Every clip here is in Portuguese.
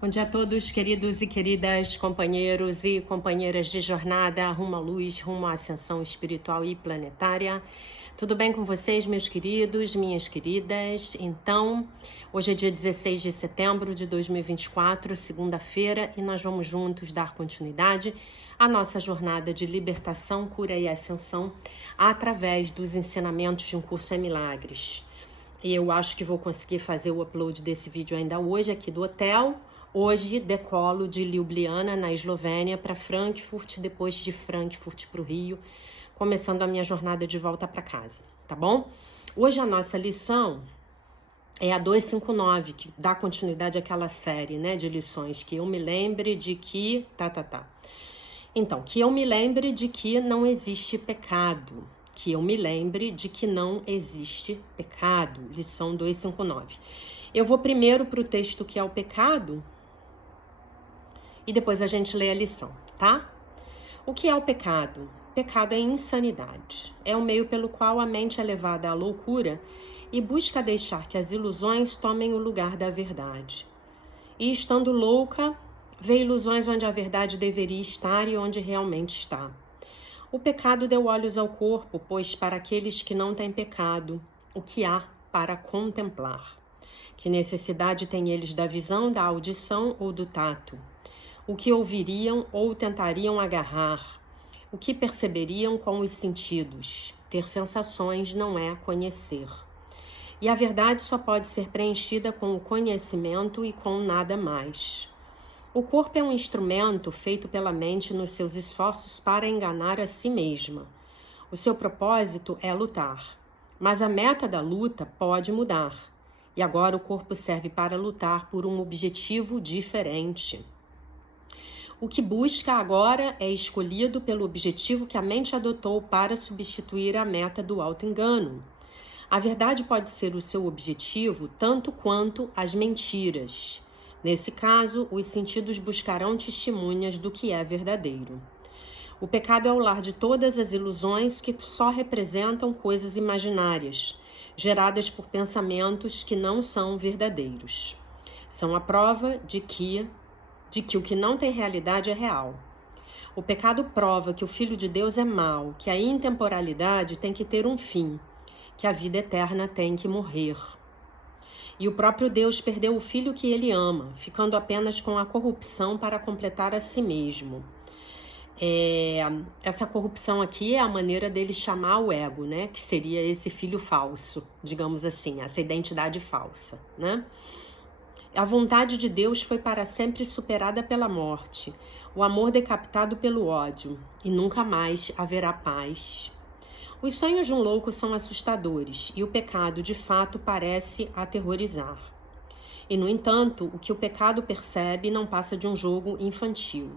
Bom dia a todos, queridos e queridas companheiros e companheiras de jornada rumo à luz, rumo à ascensão espiritual e planetária. Tudo bem com vocês, meus queridos, minhas queridas? Então, hoje é dia 16 de setembro de 2024, segunda-feira, e nós vamos juntos dar continuidade à nossa jornada de libertação, cura e ascensão através dos ensinamentos de Um Curso em Milagres. Eu acho que vou conseguir fazer o upload desse vídeo ainda hoje aqui do hotel. Hoje decolo de Ljubljana, na Eslovênia, para Frankfurt, depois de Frankfurt para o Rio, começando a minha jornada de volta para casa, tá bom? Hoje a nossa lição é a 259, que dá continuidade àquela série, né, de lições, que eu me lembre de que... Então, que eu me lembre de que não existe pecado. Que eu me lembre de que não existe pecado. Lição 259. Eu vou primeiro para o texto que é o pecado e depois a gente lê a lição, tá? O que é o pecado? Pecado é insanidade. É o meio pelo qual a mente é levada à loucura e busca deixar que as ilusões tomem o lugar da verdade. E estando louca, vê ilusões onde a verdade deveria estar e onde realmente está. O pecado deu olhos ao corpo, pois para aqueles que não têm pecado, o que há para contemplar? Que necessidade têm eles da visão, da audição ou do tato? O que ouviriam ou tentariam agarrar? O que perceberiam com os sentidos? Ter sensações não é conhecer. E a verdade só pode ser preenchida com o conhecimento e com nada mais. O corpo é um instrumento feito pela mente nos seus esforços para enganar a si mesma. O seu propósito é lutar, mas a meta da luta pode mudar. E agora o corpo serve para lutar por um objetivo diferente. O que busca agora é escolhido pelo objetivo que a mente adotou para substituir a meta do auto-engano. A verdade pode ser o seu objetivo tanto quanto as mentiras. Nesse caso, os sentidos buscarão testemunhas do que é verdadeiro. O pecado é o lar de todas as ilusões que só representam coisas imaginárias, geradas por pensamentos que não são verdadeiros. São a prova de que o que não tem realidade é real. O pecado prova que o Filho de Deus é mau, que a intemporalidade tem que ter um fim, que a vida eterna tem que morrer. E o próprio Deus perdeu o Filho que ele ama, ficando apenas com a corrupção para completar a si mesmo. Essa corrupção aqui é a maneira dele chamar o ego, né? Que seria esse filho falso, digamos assim, essa identidade falsa, né? A vontade de Deus foi para sempre superada pela morte, o amor decapitado pelo ódio, e nunca mais haverá paz. Os sonhos de um louco são assustadores, e o pecado, de fato, parece aterrorizar. E, no entanto, o que o pecado percebe não passa de um jogo infantil.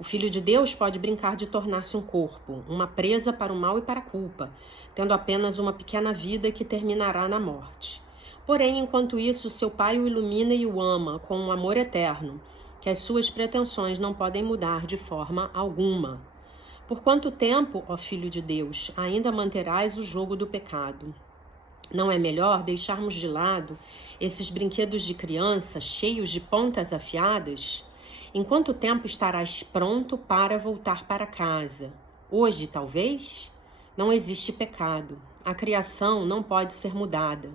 O Filho de Deus pode brincar de tornar-se um corpo, uma presa para o mal e para a culpa, tendo apenas uma pequena vida que terminará na morte. Porém, enquanto isso, seu Pai o ilumina e o ama com um amor eterno, que as suas pretensões não podem mudar de forma alguma. Por quanto tempo, ó Filho de Deus, ainda manterás o jogo do pecado? Não é melhor deixarmos de lado esses brinquedos de criança cheios de pontas afiadas? Em quanto tempo estarás pronto para voltar para casa? Hoje, talvez? Não existe pecado. A criação não pode ser mudada.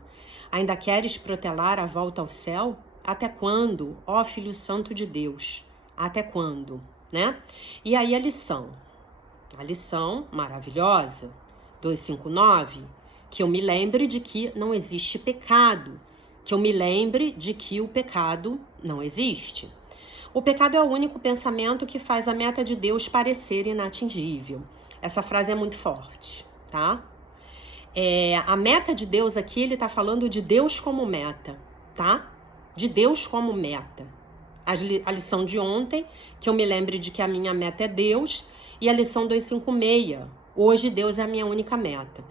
Ainda queres protelar a volta ao céu? Até quando, ó Filho Santo de Deus? Até quando, né? E aí a lição maravilhosa, 259, que eu me lembre de que não existe pecado, que eu me lembre de que o pecado não existe. O pecado é o único pensamento que faz a meta de Deus parecer inatingível. Essa frase é muito forte, tá? A meta de Deus aqui, ele está falando de Deus como meta, tá? De Deus como meta. A lição de ontem, que eu me lembre de que a minha meta é Deus, e a lição 256, hoje Deus é a minha única meta.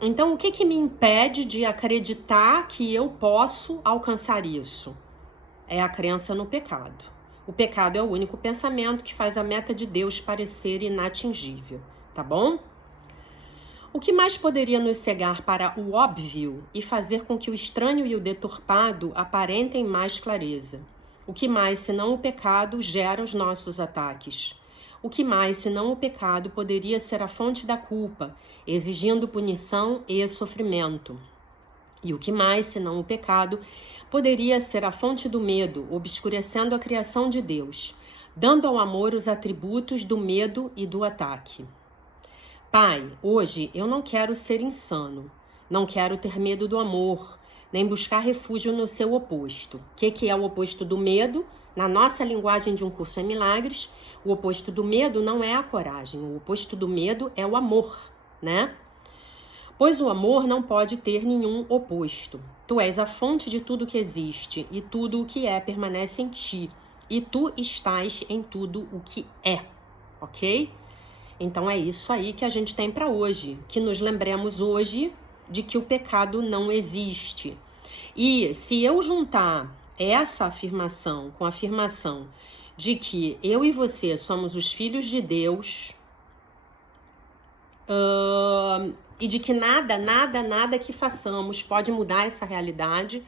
Então, o que me impede de acreditar que eu posso alcançar isso? É a crença no pecado. O pecado é o único pensamento que faz a meta de Deus parecer inatingível, tá bom? O que mais poderia nos cegar para o óbvio e fazer com que o estranho e o deturpado aparentem mais clareza? O que mais, senão o pecado, gera os nossos ataques? O que mais, senão o pecado, poderia ser a fonte da culpa, exigindo punição e sofrimento? E o que mais, senão o pecado, poderia ser a fonte do medo, obscurecendo a criação de Deus, dando ao amor os atributos do medo e do ataque? Pai, hoje eu não quero ser insano, não quero ter medo do amor, nem buscar refúgio no seu oposto. O que é o oposto do medo? Na nossa linguagem de um curso em milagres, o oposto do medo não é a coragem, o oposto do medo é o amor, né? Pois o amor não pode ter nenhum oposto. Tu és a fonte de tudo que existe, e tudo o que é permanece em ti, e tu estás em tudo o que é, ok? Então é isso aí que a gente tem para hoje, que nos lembremos hoje de que o pecado não existe. E se eu juntar essa afirmação com a afirmação de que eu e você somos os filhos de Deus, e de que nada que façamos pode mudar essa realidade,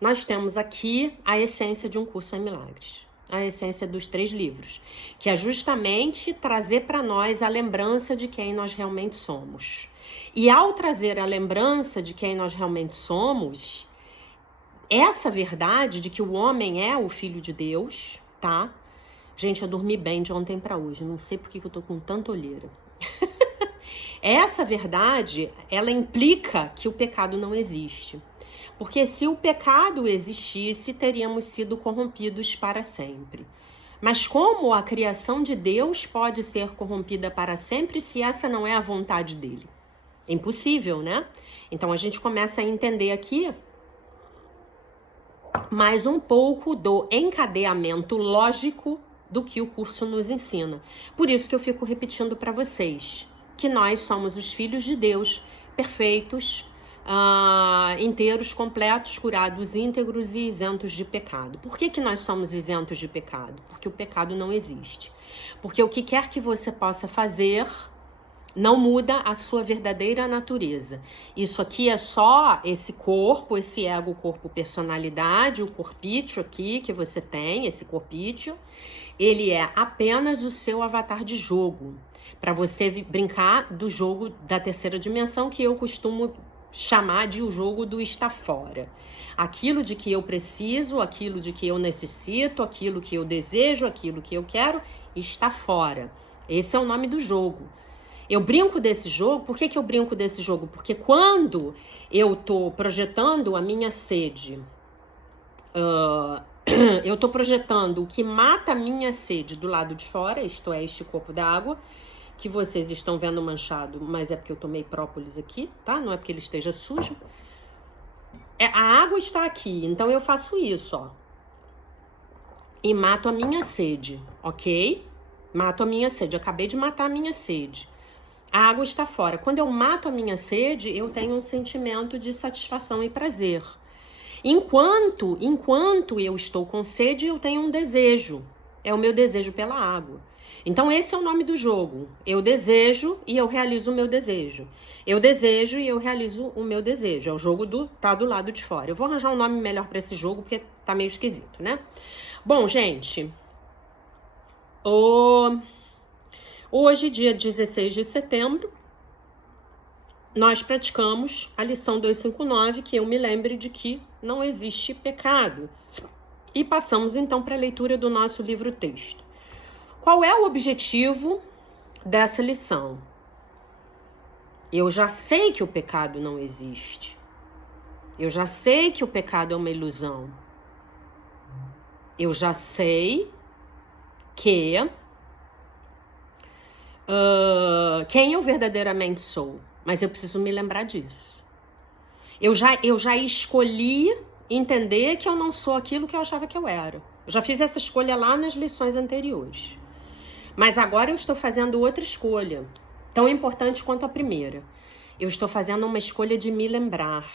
nós temos aqui a essência de um curso em milagres. A essência dos 3 livros, que é justamente trazer para nós a lembrança de quem nós realmente somos. E ao trazer a lembrança de quem nós realmente somos, essa verdade de que o homem é o filho de Deus, tá? Gente, eu dormi bem de ontem para hoje, não sei por que eu tô com tanta olheira. Essa verdade, ela implica que o pecado não existe. Porque se o pecado existisse, teríamos sido corrompidos para sempre. Mas como a criação de Deus pode ser corrompida para sempre se essa não é a vontade dele? É impossível, né? Então a gente começa a entender aqui mais um pouco do encadeamento lógico do que o curso nos ensina. Por isso que eu fico repetindo para vocês que nós somos os filhos de Deus, perfeitos, inteiros, completos, curados, íntegros e isentos de pecado. Por que nós somos isentos de pecado? Porque o pecado não existe. Porque o que quer que você possa fazer não muda a sua verdadeira natureza. Isso aqui é só esse corpo, esse ego, corpo, personalidade, o corpício aqui que você tem, esse corpício, ele é apenas o seu avatar de jogo, para você brincar do jogo da terceira dimensão, que eu costumo chamar de o jogo do está fora. Aquilo de que eu preciso, aquilo de que eu necessito, aquilo que eu desejo, aquilo que eu quero, está fora. Esse é o nome do jogo. Eu brinco desse jogo, por que eu brinco desse jogo? Porque quando eu tô projetando a minha sede, eu tô projetando o que mata a minha sede do lado de fora, isto é, este copo d'água, que vocês estão vendo manchado, mas é porque eu tomei própolis aqui, tá? Não é porque ele esteja sujo. A água está aqui, então eu faço isso, ó. E mato a minha sede, ok? Mato a minha sede, eu acabei de matar a minha sede. A água está fora. Quando eu mato a minha sede, eu tenho um sentimento de satisfação e prazer. Enquanto eu estou com sede, eu tenho um desejo. É o meu desejo pela água. Então esse é o nome do jogo. Eu desejo e eu realizo o meu desejo. Eu desejo e eu realizo o meu desejo. É o jogo tá do lado de fora. Eu vou arranjar um nome melhor para esse jogo porque tá meio esquisito, né? Bom, gente, hoje, dia 16 de setembro, nós praticamos a lição 259, que eu me lembre de que não existe pecado. E passamos então para a leitura do nosso livro-texto. Qual é o objetivo dessa lição? Eu já sei que o pecado não existe. Eu já sei que o pecado é uma ilusão. Eu já sei que quem eu verdadeiramente sou, mas eu preciso me lembrar disso. Eu já escolhi entender que eu não sou aquilo que eu achava que eu era. Eu já fiz essa escolha lá nas lições anteriores. Mas agora eu estou fazendo outra escolha, tão importante quanto a primeira. Eu estou fazendo uma escolha de me lembrar,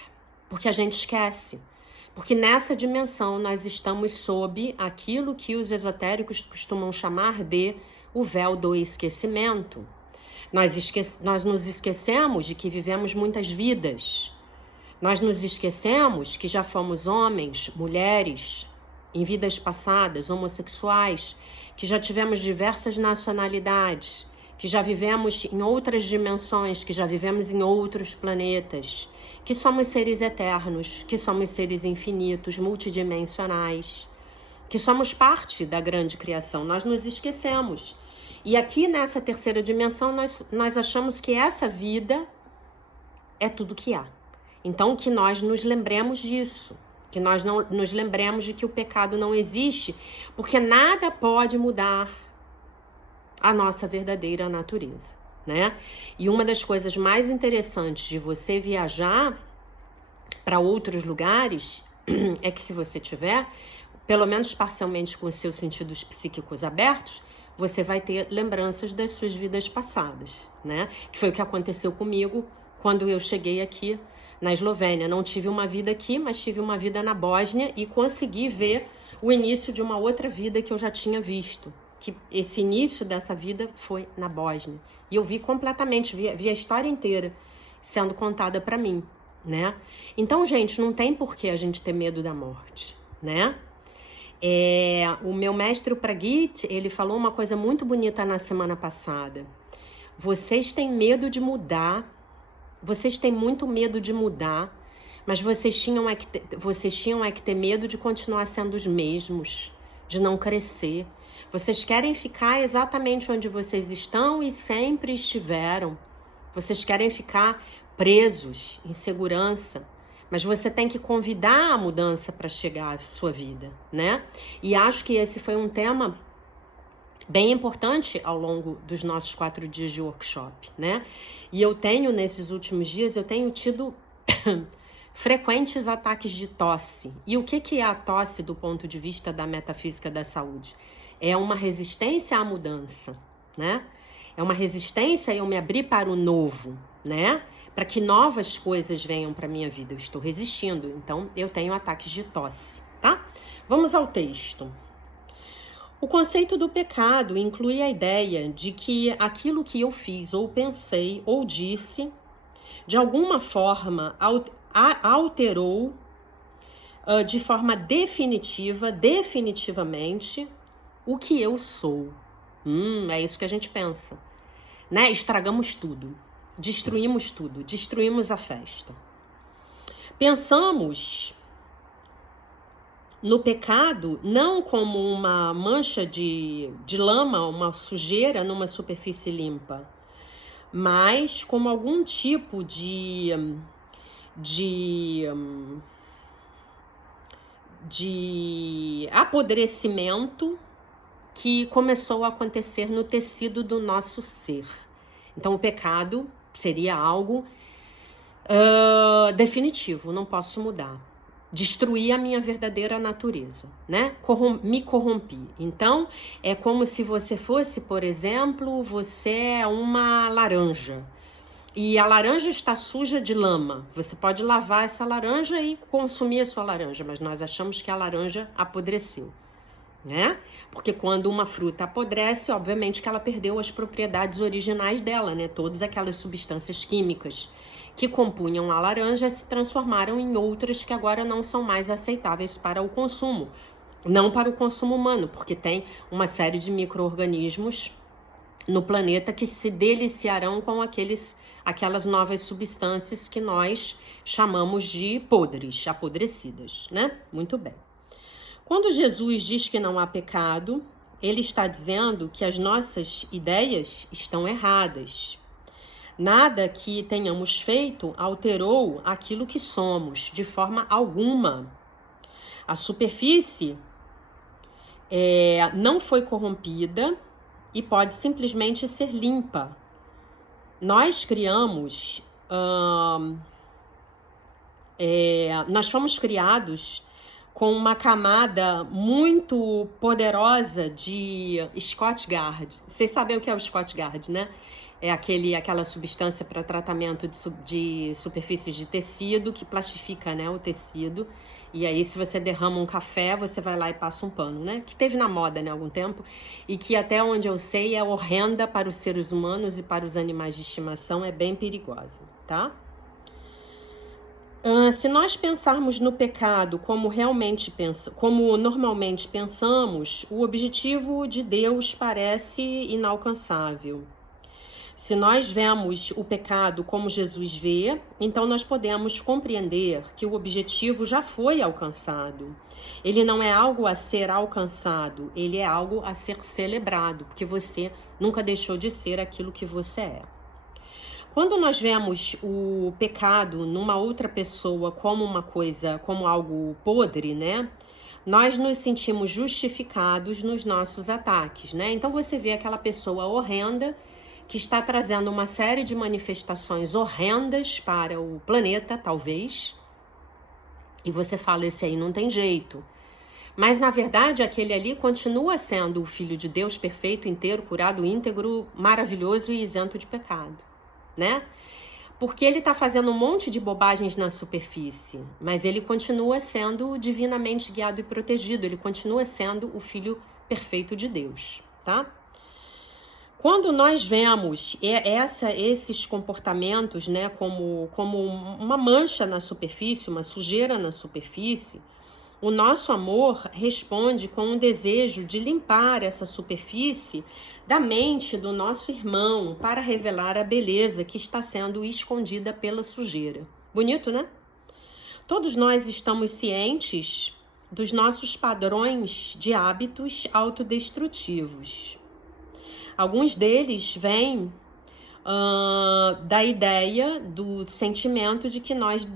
porque a gente esquece. Porque nessa dimensão nós estamos sob aquilo que os esotéricos costumam chamar de o véu do esquecimento. Nós nos esquecemos de que vivemos muitas vidas. Nós nos esquecemos que já fomos homens, mulheres, em vidas passadas, homossexuais, que já tivemos diversas nacionalidades, que já vivemos em outras dimensões, que já vivemos em outros planetas, que somos seres eternos, que somos seres infinitos, multidimensionais, que somos parte da grande criação. Nós nos esquecemos. E aqui nessa terceira dimensão, nós achamos que essa vida é tudo que há. Então, que nós nos lembremos disso, que nós não nos lembremos de que o pecado não existe, porque nada pode mudar a nossa verdadeira natureza, né? E uma das coisas mais interessantes de você viajar para outros lugares é que, se você tiver, pelo menos parcialmente com os seus sentidos psíquicos abertos, você vai ter lembranças das suas vidas passadas, né? Que foi o que aconteceu comigo quando eu cheguei aqui na Eslovênia. Não tive uma vida aqui, mas tive uma vida na Bósnia e consegui ver o início de uma outra vida que eu já tinha visto. Que esse início dessa vida foi na Bósnia. E eu vi completamente, vi a história inteira sendo contada para mim, né? Então, gente, não tem por que a gente ter medo da morte, né? O meu mestre, o Pragit, ele falou uma coisa muito bonita na semana passada. Vocês têm medo de mudar, vocês têm muito medo de mudar, mas vocês tinham que ter medo de continuar sendo os mesmos, de não crescer. Vocês querem ficar exatamente onde vocês estão e sempre estiveram. Vocês querem ficar presos, em segurança. Mas você tem que convidar a mudança para chegar à sua vida, né? E acho que esse foi um tema bem importante ao longo dos nossos 4 dias de workshop, né? E eu tenho, nesses últimos dias, eu tenho tido frequentes ataques de tosse. E o que é a tosse do ponto de vista da metafísica da saúde? É uma resistência à mudança, né? É uma resistência a eu me abrir para o novo, né? Para que novas coisas venham para minha vida. Eu estou resistindo, então eu tenho ataques de tosse, tá? Vamos ao texto. O conceito do pecado inclui a ideia de que aquilo que eu fiz, ou pensei, ou disse, de alguma forma alterou de forma definitivamente, o que eu sou. É isso que a gente pensa, né? Estragamos tudo. Destruímos a festa. Pensamos no pecado não como uma mancha de lama, uma sujeira numa superfície limpa, mas como algum tipo de apodrecimento que começou a acontecer no tecido do nosso ser. Então, o pecado seria algo definitivo, não posso mudar. Destruir a minha verdadeira natureza, né? Me corrompi. Então, é como se você fosse, por exemplo, você é uma laranja. E a laranja está suja de lama. Você pode lavar essa laranja e consumir a sua laranja, mas nós achamos que a laranja apodreceu, né? Porque quando uma fruta apodrece, obviamente que ela perdeu as propriedades originais dela, né? Todas aquelas substâncias químicas que compunham a laranja se transformaram em outras que agora não são mais aceitáveis para o consumo. Não para o consumo humano, porque tem uma série de micro-organismos no planeta que se deliciarão com aquelas novas substâncias que nós chamamos de podres, apodrecidas, né? Muito bem. Quando Jesus diz que não há pecado, ele está dizendo que as nossas ideias estão erradas. Nada que tenhamos feito alterou aquilo que somos, de forma alguma. A superfície não foi corrompida e pode simplesmente ser limpa. Nós criamos, nós fomos criados com uma camada muito poderosa de Scotgard. Vocês sabem o que é o Scotgard, né? É aquela substância para tratamento de superfícies de tecido que plastifica, né, o tecido. E aí, se você derrama um café, você vai lá e passa um pano, né? Que teve na moda, né, há algum tempo. E que, até onde eu sei, é horrenda para os seres humanos e para os animais de estimação. É bem perigosa, tá? Se nós pensarmos no pecado como normalmente pensamos, o objetivo de Deus parece inalcançável. Se nós vemos o pecado como Jesus vê, então nós podemos compreender que o objetivo já foi alcançado. Ele não é algo a ser alcançado, ele é algo a ser celebrado, porque você nunca deixou de ser aquilo que você é. Quando nós vemos o pecado numa outra pessoa como uma coisa, como algo podre, né? Nós nos sentimos justificados nos nossos ataques, né? Então você vê aquela pessoa horrenda que está trazendo uma série de manifestações horrendas para o planeta, talvez, e você fala, esse aí não tem jeito. Mas, na verdade, aquele ali continua sendo o Filho de Deus perfeito, inteiro, curado, íntegro, maravilhoso e isento de pecado, né? Porque ele está fazendo um monte de bobagens na superfície, mas ele continua sendo divinamente guiado e protegido, ele continua sendo o Filho perfeito de Deus, tá? Quando nós vemos esses comportamentos, né, como uma mancha na superfície, uma sujeira na superfície, o nosso amor responde com um desejo de limpar essa superfície da mente do nosso irmão para revelar a beleza que está sendo escondida pela sujeira. Bonito, né? Todos nós estamos cientes dos nossos padrões de hábitos autodestrutivos. Alguns deles vêm da ideia, do sentimento de que nós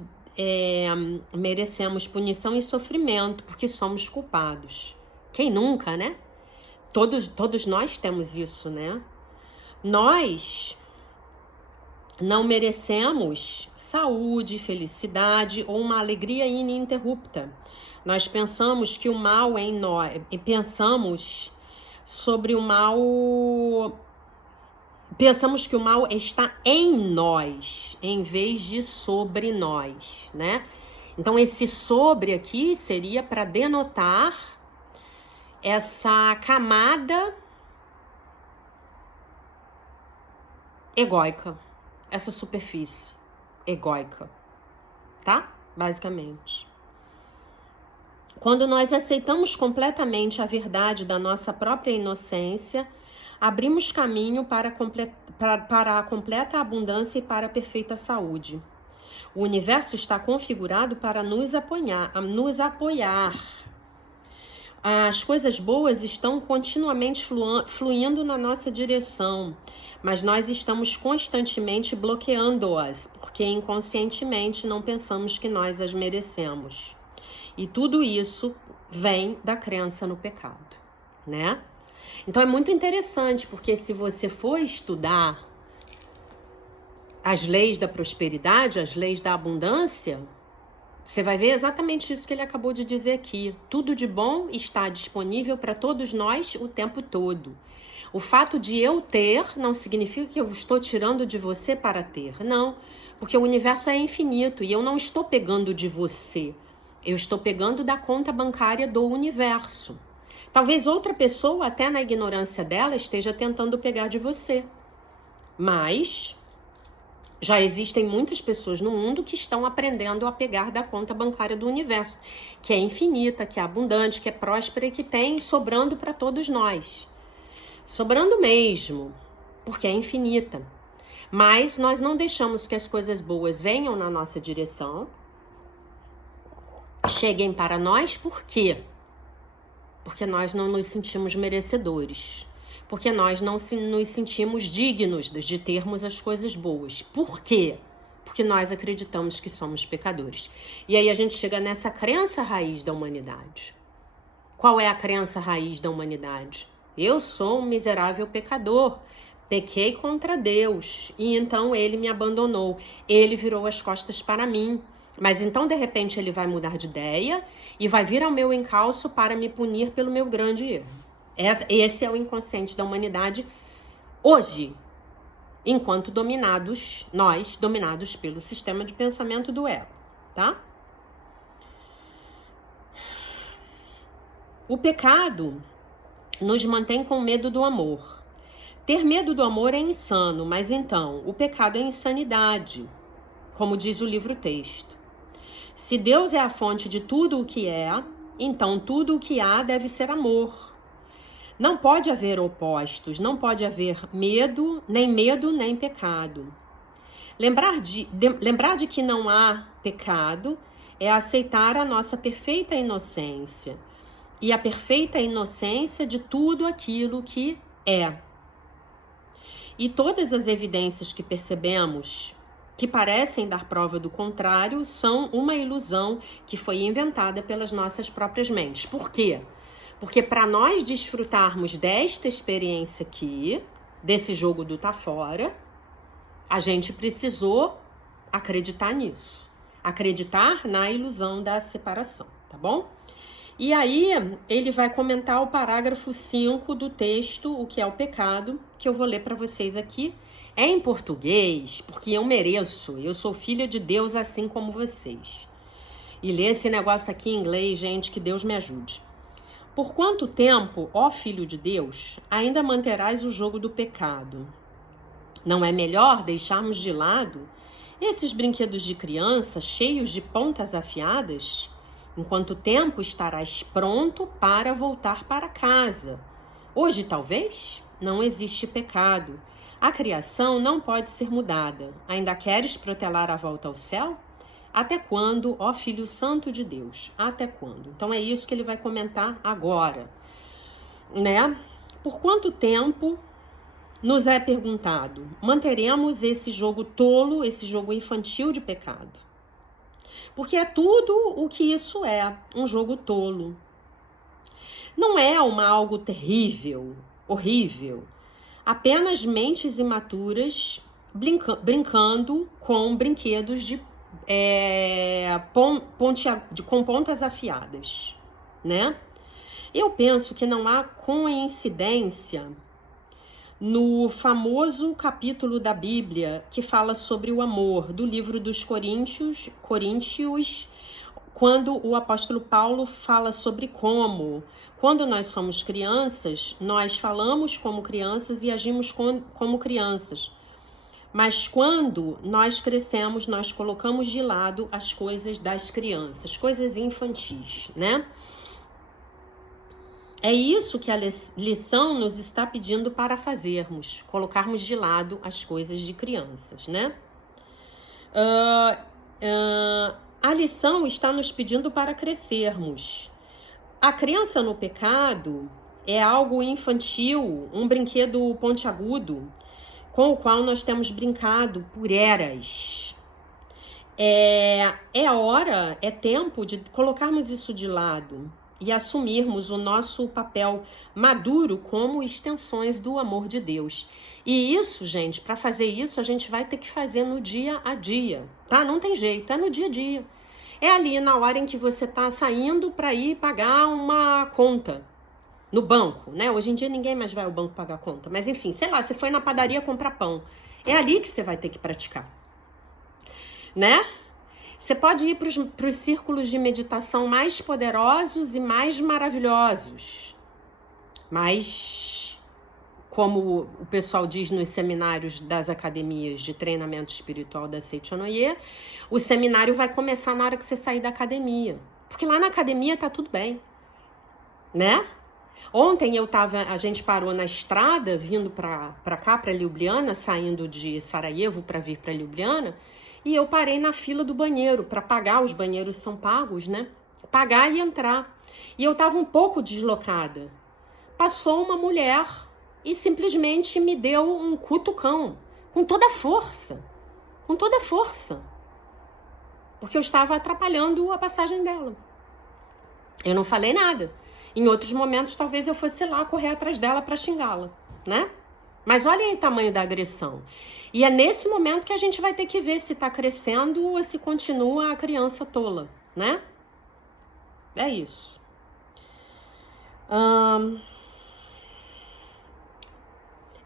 merecemos punição e sofrimento, porque somos culpados. Quem nunca, né? Todos nós temos isso, né? Nós não merecemos saúde, felicidade ou uma alegria ininterrupta. Nós pensamos que o mal em nós, pensamos que o mal está em nós, em vez de sobre nós, né? Então, esse sobre aqui seria para denotar essa camada egóica, essa superfície egóica, tá? Basicamente. Quando nós aceitamos completamente a verdade da nossa própria inocência, abrimos caminho para a completa abundância e para a perfeita saúde. O universo está configurado para nos apoiar. As coisas boas estão continuamente fluindo na nossa direção, mas nós estamos constantemente bloqueando-as, porque inconscientemente não pensamos que nós as merecemos. E tudo isso vem da crença no pecado, né? Então é muito interessante, porque se você for estudar as leis da prosperidade, as leis da abundância, você vai ver exatamente isso que ele acabou de dizer aqui. Tudo de bom está disponível para todos nós o tempo todo. O fato de eu ter não significa que eu estou tirando de você para ter. Não, porque o universo é infinito e eu não estou pegando de você. Eu estou pegando da conta bancária do universo. Talvez outra pessoa, até na ignorância dela, esteja tentando pegar de você. Mas já existem muitas pessoas no mundo que estão aprendendo a pegar da conta bancária do universo, que é infinita, que é abundante, que é próspera e que tem sobrando para todos nós. Sobrando mesmo, porque é infinita. Mas nós não deixamos que as coisas boas venham na nossa direção, cheguem para nós, por quê? Porque nós não nos sentimos merecedores. Porque nós não nos sentimos dignos de termos as coisas boas. Por quê? Porque nós acreditamos que somos pecadores. E aí a gente chega nessa crença raiz da humanidade. Qual é a crença raiz da humanidade? Eu sou um miserável pecador. Pequei contra Deus. E então ele me abandonou. Ele virou as costas para mim. Mas então, de repente, ele vai mudar de ideia e vai vir ao meu encalço para me punir pelo meu grande erro. Esse é o inconsciente da humanidade hoje, enquanto nós dominados pelo sistema de pensamento do ego, tá? O pecado nos mantém com medo do amor. Ter medo do amor é insano, mas então, o pecado é insanidade, como diz o livro-texto. Se Deus é a fonte de tudo o que é, então tudo o que há deve ser amor. Não pode haver opostos, não pode haver medo nem pecado. Lembrar de que não há pecado é aceitar a nossa perfeita inocência e a perfeita inocência de tudo aquilo que é. E todas as evidências que percebemos que parecem dar prova do contrário são uma ilusão que foi inventada pelas nossas próprias mentes. Por quê? Porque para nós desfrutarmos desta experiência aqui, desse jogo do tá fora, a gente precisou acreditar nisso. Acreditar na ilusão da separação, tá bom? E aí ele vai comentar o parágrafo 5 do texto, o que é o pecado, que eu vou ler para vocês aqui. É em português, porque eu mereço, eu sou filha de Deus assim como vocês. E ler esse negócio aqui em inglês, gente, que Deus me ajude. Por quanto tempo, ó filho de Deus, ainda manterás o jogo do pecado? Não é melhor deixarmos de lado esses brinquedos de criança cheios de pontas afiadas? Em quanto tempo estarás pronto para voltar para casa? Hoje, talvez, não existe pecado. A criação não pode ser mudada. Ainda queres protelar a volta ao céu? Até quando, ó Filho Santo de Deus? Até quando? Então é isso que ele vai comentar agora, né? Por quanto tempo, nos é perguntado, manteremos esse jogo tolo, esse jogo infantil de pecado? Porque é tudo o que isso é, um jogo tolo. Não é algo terrível, horrível. Apenas mentes imaturas brincando com brinquedos com pontas afiadas, né? Eu penso que não há coincidência no famoso capítulo da Bíblia que fala sobre o amor, do livro dos Coríntios, quando o apóstolo Paulo fala sobre quando nós somos crianças, nós falamos como crianças e agimos como crianças. Mas quando nós crescemos, nós colocamos de lado as coisas das crianças, coisas infantis, né? É isso que a lição nos está pedindo para fazermos, colocarmos de lado as coisas de crianças, né? A lição está nos pedindo para crescermos. A criança no pecado é algo infantil, um brinquedo pontiagudo, com o qual nós temos brincado por eras. É tempo de colocarmos isso de lado e assumirmos o nosso papel maduro como extensões do amor de Deus. E isso, gente, para fazer isso, a gente vai ter que fazer no dia a dia, tá? Não tem jeito, é no dia a dia. É ali na hora em que você tá saindo para ir pagar uma conta no banco, né? Hoje em dia ninguém mais vai ao banco pagar conta, mas enfim, sei lá, você foi na padaria comprar pão. É ali que você vai ter que praticar, né? Você pode ir para os círculos de meditação mais poderosos e mais maravilhosos. Mas, como o pessoal diz nos seminários das academias de treinamento espiritual da Seichonoye, o seminário vai começar na hora que você sair da academia. Porque lá na academia tá tudo bem, né? Ontem a gente parou na estrada, vindo para cá, para Ljubljana, saindo de Sarajevo para vir para Ljubljana, e eu parei na fila do banheiro para pagar, os banheiros são pagos, né? Pagar e entrar. E eu estava um pouco deslocada. Passou uma mulher e simplesmente me deu um cutucão, com toda a força. Com toda a força. Porque eu estava atrapalhando a passagem dela. Eu não falei nada. Em outros momentos, talvez eu fosse lá correr atrás dela para xingá-la, né? Mas olha aí o tamanho da agressão. E é nesse momento que a gente vai ter que ver se está crescendo ou se continua a criança tola, né? É isso.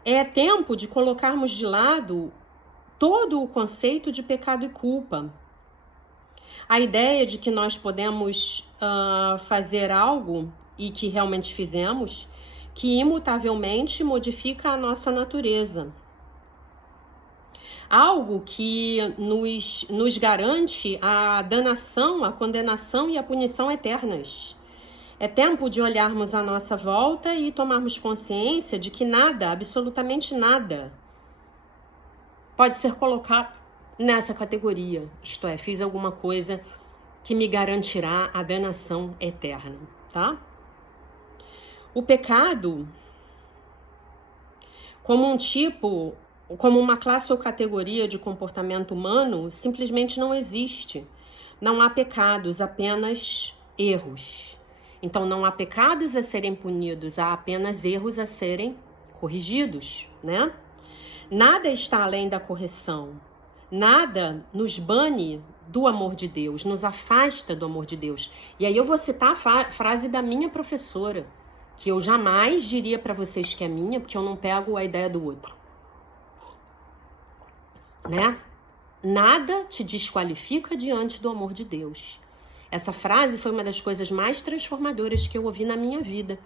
É tempo de colocarmos de lado todo o conceito de pecado e culpa. A ideia de que nós podemos fazer algo, e que realmente fizemos, que imutavelmente modifica a nossa natureza. algo que nos garante a danação, a condenação e a punição eternas. É tempo de olharmos à nossa volta e tomarmos consciência de que nada, absolutamente nada, pode ser colocado nessa categoria. Isto é, fiz alguma coisa que me garantirá a danação eterna, tá? O pecado, como uma classe ou categoria de comportamento humano, simplesmente não existe. Não há pecados, apenas erros. Então não há pecados a serem punidos, há apenas erros a serem corrigidos, né? Nada está além da correção. Nada nos bane do amor de Deus, nos afasta do amor de Deus. E aí eu vou citar a frase da minha professora, que eu jamais diria para vocês que é minha, porque eu não pego a ideia do outro. Né? Nada te desqualifica diante do amor de Deus. Essa frase foi uma das coisas mais transformadoras que eu ouvi na minha vida,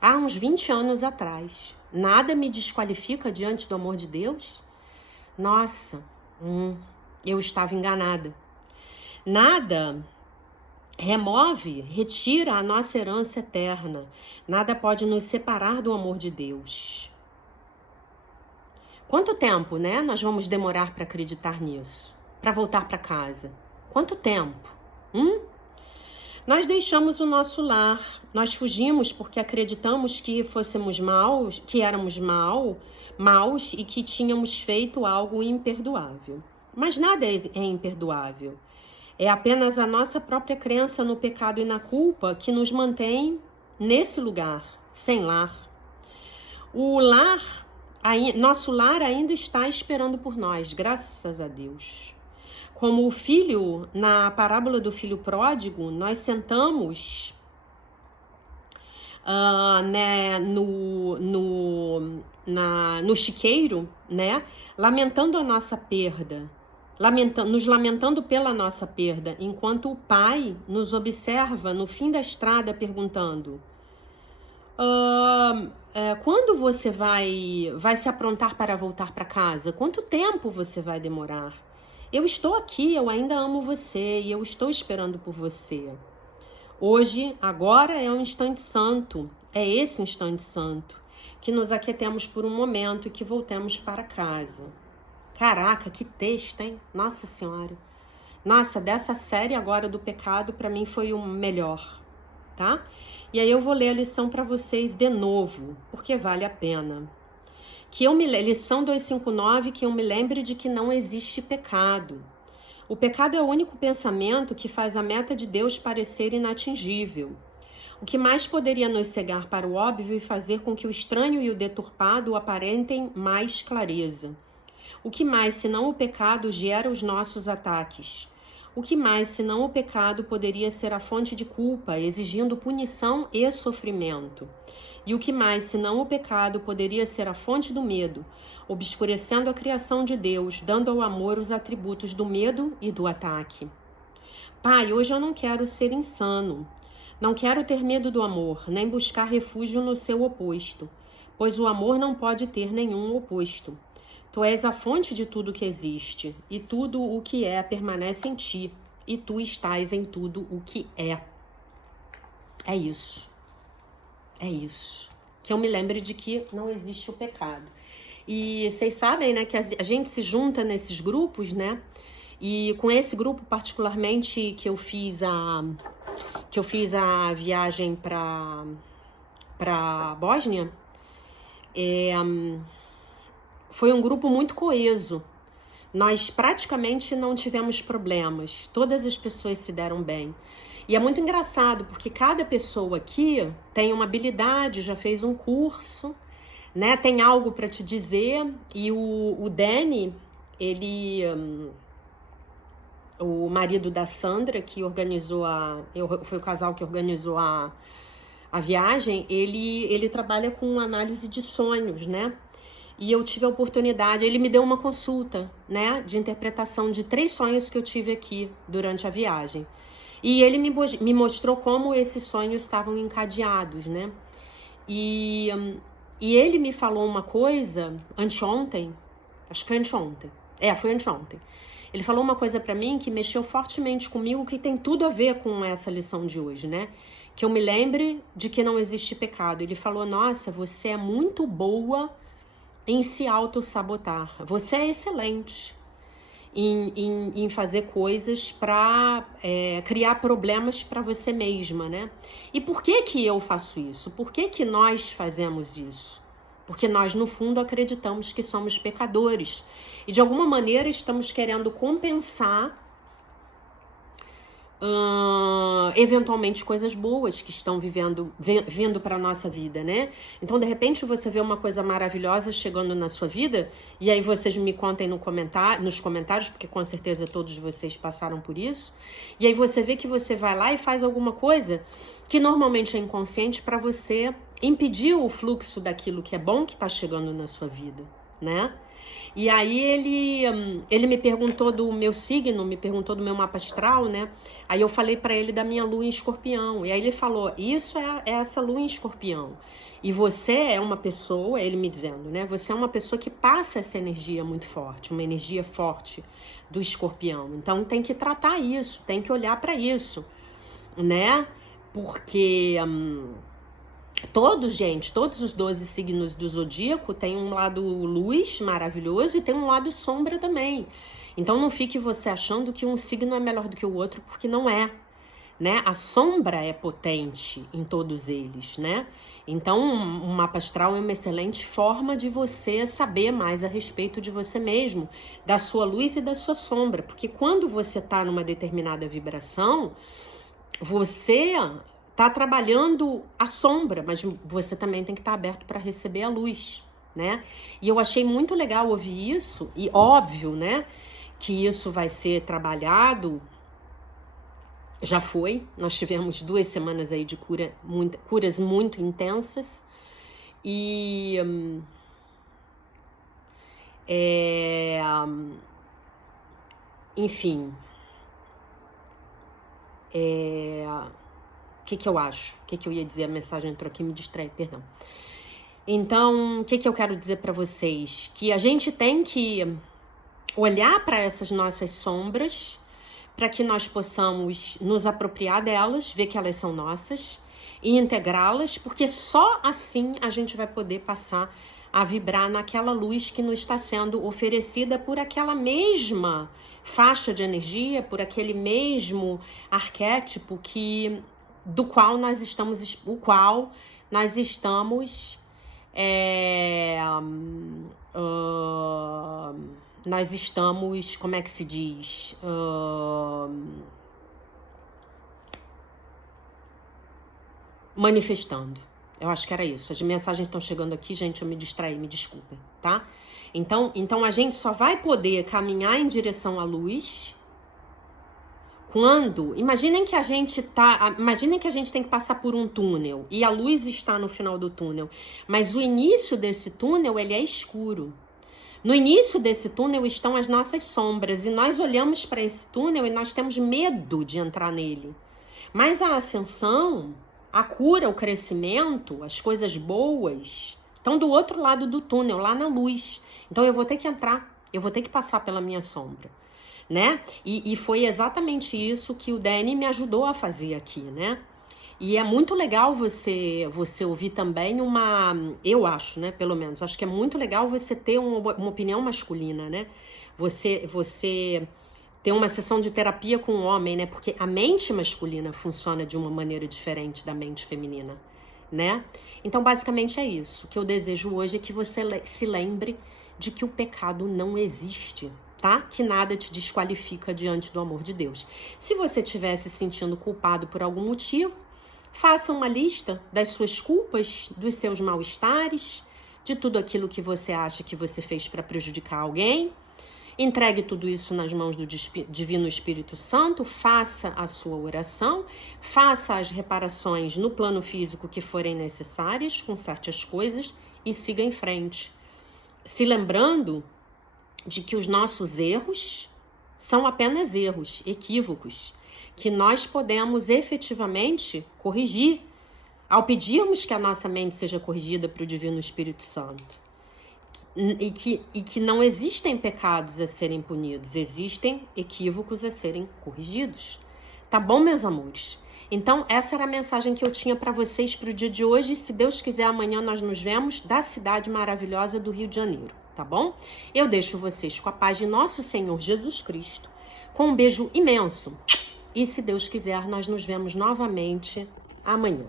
há uns 20 anos atrás. Nada me desqualifica diante do amor de Deus? Nossa, eu estava enganada. Nada retira a nossa herança eterna. Nada pode nos separar do amor de Deus. Quanto tempo, né, nós vamos demorar para acreditar nisso? Para voltar para casa? Quanto tempo? Nós deixamos o nosso lar, nós fugimos porque acreditamos que fôssemos maus, que éramos maus e que tínhamos feito algo imperdoável. Mas nada é imperdoável. É apenas a nossa própria crença no pecado e na culpa que nos mantém nesse lugar, sem lar. Nosso lar ainda está esperando por nós, graças a Deus. Como o filho, na parábola do filho pródigo, nós sentamos no chiqueiro, né, lamentando a nossa perda, nos lamentando pela nossa perda, enquanto o pai nos observa no fim da estrada perguntando: quando você vai se aprontar para voltar para casa? Quanto tempo você vai demorar? Eu estou aqui, eu ainda amo você e eu estou esperando por você. Hoje, agora é um instante santo, é esse instante santo, que nos aquietemos por um momento e que voltemos para casa. Caraca, que texto, hein? Nossa Senhora. Nossa, dessa série agora do pecado, para mim foi o melhor, tá? E aí eu vou ler a lição para vocês de novo, porque vale a pena. Lição 259, que eu me lembre de que não existe pecado. O pecado é o único pensamento que faz a meta de Deus parecer inatingível. O que mais poderia nos cegar para o óbvio e fazer com que o estranho e o deturpado aparentem mais clareza? O que mais, senão o pecado, gera os nossos ataques? O que mais, senão o pecado, poderia ser a fonte de culpa, exigindo punição e sofrimento? E o que mais, senão o pecado, poderia ser a fonte do medo, obscurecendo a criação de Deus, dando ao amor os atributos do medo e do ataque? Pai, hoje eu não quero ser insano. Não quero ter medo do amor, nem buscar refúgio no seu oposto, pois o amor não pode ter nenhum oposto. Tu és a fonte de tudo que existe, e tudo o que é permanece em ti, e tu estás em tudo o que é. É isso. É isso. Que eu me lembre de que não existe o pecado. E vocês sabem, né, que a gente se junta nesses grupos, né? E com esse grupo particularmente que eu fiz a viagem para Bósnia, foi um grupo muito coeso. Nós praticamente não tivemos problemas. Todas as pessoas se deram bem. E é muito engraçado, porque cada pessoa aqui tem uma habilidade, já fez um curso, né? Tem algo para te dizer. E o Danny, o marido da Sandra, que organizou foi o casal que organizou a viagem, ele trabalha com análise de sonhos, né? E eu tive a oportunidade, ele me deu uma consulta, né, de interpretação de 3 sonhos que eu tive aqui durante a viagem. E ele me mostrou como esses sonhos estavam encadeados, né? E ele me falou uma coisa anteontem, acho que foi anteontem, Foi anteontem. Ele falou uma coisa pra mim que mexeu fortemente comigo, que tem tudo a ver com essa lição de hoje, né? Que eu me lembre de que não existe pecado. Ele falou, nossa, você é muito boa em se auto-sabotar. Você é excelente em fazer coisas para criar problemas para você mesma, né? E por que que eu faço isso? Por que que nós fazemos isso? Porque nós, no fundo, acreditamos que somos pecadores. E, de alguma maneira, estamos querendo compensar eventualmente coisas boas que estão vindo para a nossa vida, né? Então, de repente, você vê uma coisa maravilhosa chegando na sua vida, e aí vocês me contem nos comentários, porque com certeza todos vocês passaram por isso, e aí você vê que você vai lá e faz alguma coisa que normalmente é inconsciente para você impedir o fluxo daquilo que é bom que está chegando na sua vida, né? E aí ele me perguntou do meu signo, me perguntou do meu mapa astral, né? Aí eu falei pra ele da minha lua em escorpião. E aí ele falou, isso é essa lua em escorpião. E você é uma pessoa, ele me dizendo, né? Você é uma pessoa que passa essa energia muito forte, uma energia forte do escorpião. Então tem que tratar isso, tem que olhar pra isso, né? Porque... todos os 12 signos do zodíaco têm um lado luz maravilhoso e tem um lado sombra também. Então não fique você achando que um signo é melhor do que o outro, porque não é, né? A sombra é potente em todos eles, né? Então um mapa astral é uma excelente forma de você saber mais a respeito de você mesmo, da sua luz e da sua sombra, porque quando você está numa determinada vibração, você tá trabalhando a sombra, mas você também tem que estar aberto para receber a luz, né? E eu achei muito legal ouvir isso, e óbvio, né, que isso vai ser trabalhado, já foi, nós tivemos 2 semanas aí de curas muito intensas, e enfim, o que eu acho? O que eu ia dizer? A mensagem entrou aqui, me distrai, perdão. Então, o que eu quero dizer para vocês? Que a gente tem que olhar para essas nossas sombras, para que nós possamos nos apropriar delas, ver que elas são nossas e integrá-las, porque só assim a gente vai poder passar a vibrar naquela luz que nos está sendo oferecida por aquela mesma faixa de energia, por aquele mesmo arquétipo do qual nós estamos, como é que se diz? Manifestando. Eu acho que era isso. As mensagens estão chegando aqui, gente, eu me distraí, me desculpem, tá? Então a gente só vai poder caminhar em direção à luz imaginem que a gente tem que passar por um túnel e a luz está no final do túnel, mas o início desse túnel, ele é escuro. No início desse túnel estão as nossas sombras e nós olhamos para esse túnel e nós temos medo de entrar nele. Mas a ascensão, a cura, o crescimento, as coisas boas estão do outro lado do túnel, lá na luz. Então eu vou ter que entrar, eu vou ter que passar pela minha sombra, né? E foi exatamente isso que o Danny me ajudou a fazer aqui, né? E é muito legal você ouvir também eu acho, né, pelo menos, acho que é muito legal você ter uma opinião masculina, né? Você ter uma sessão de terapia com um homem, né? Porque a mente masculina funciona de uma maneira diferente da mente feminina, né? Então, basicamente é isso. O que eu desejo hoje é que você se lembre de que o pecado não existe, tá? Que nada te desqualifica diante do amor de Deus. Se você estiver se sentindo culpado por algum motivo, faça uma lista das suas culpas, dos seus mal-estares, de tudo aquilo que você acha que você fez para prejudicar alguém. Entregue tudo isso nas mãos do Divino Espírito Santo, faça a sua oração, faça as reparações no plano físico que forem necessárias, conserte as coisas e siga em frente. Se lembrando de que os nossos erros são apenas erros, equívocos, que nós podemos efetivamente corrigir ao pedirmos que a nossa mente seja corrigida para o Divino Espírito Santo. e que não existem pecados a serem punidos, existem equívocos a serem corrigidos. Tá bom, meus amores? Então, essa era a mensagem que eu tinha para vocês para o dia de hoje. Se Deus quiser, amanhã nós nos vemos da cidade maravilhosa do Rio de Janeiro, tá bom? Eu deixo vocês com a paz de nosso Senhor Jesus Cristo, com um beijo imenso. E se Deus quiser, nós nos vemos novamente amanhã.